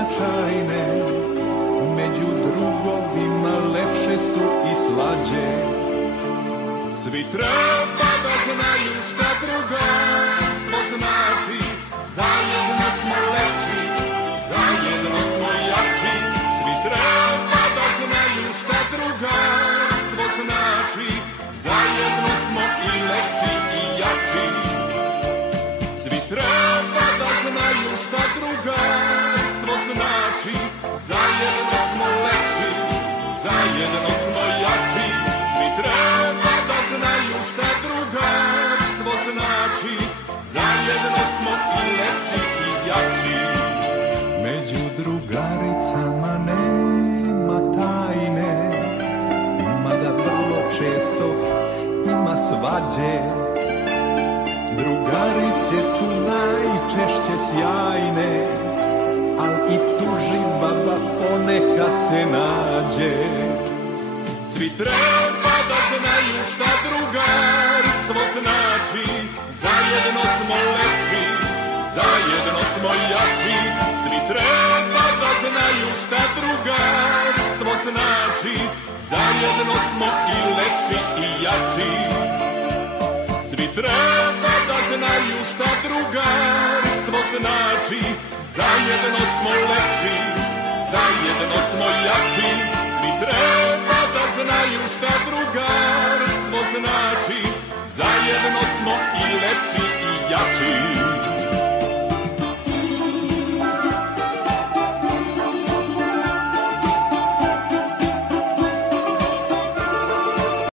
značajne, među drugovima lepše su i slađe. Svi treba da znaju šta drugarstvo znači, zajedno smo lepši, zajedno smo jači. Svi treba da znaju šta drugarstvo znači, zajedno smo i lepši i jači. Svi treba da znaju šta drugarstvo znači, zajedno smo lepši, zajedno smo jači. Svi treba da znaju šta drugarstvo znači, zajedno smo i lepši i jači. Među drugaricama nema tajne, mada vrlo često ima svađe. Drugarice su najčešće sjajne, al i tuži baba poneka se nađe. Svi treba da znaju šta drugarstvo znači, zajedno smo lepši, zajedno smo jači. Svi treba da znaju šta drugarstvo znači, zajedno smo i lepši i jači. Svi treba da znaju šta drugarstvo znači, zajedno smo lepši, zajedno smo jači. Svi treba da znaju šta drugarstvo znači, zajedno smo i lepši i jači.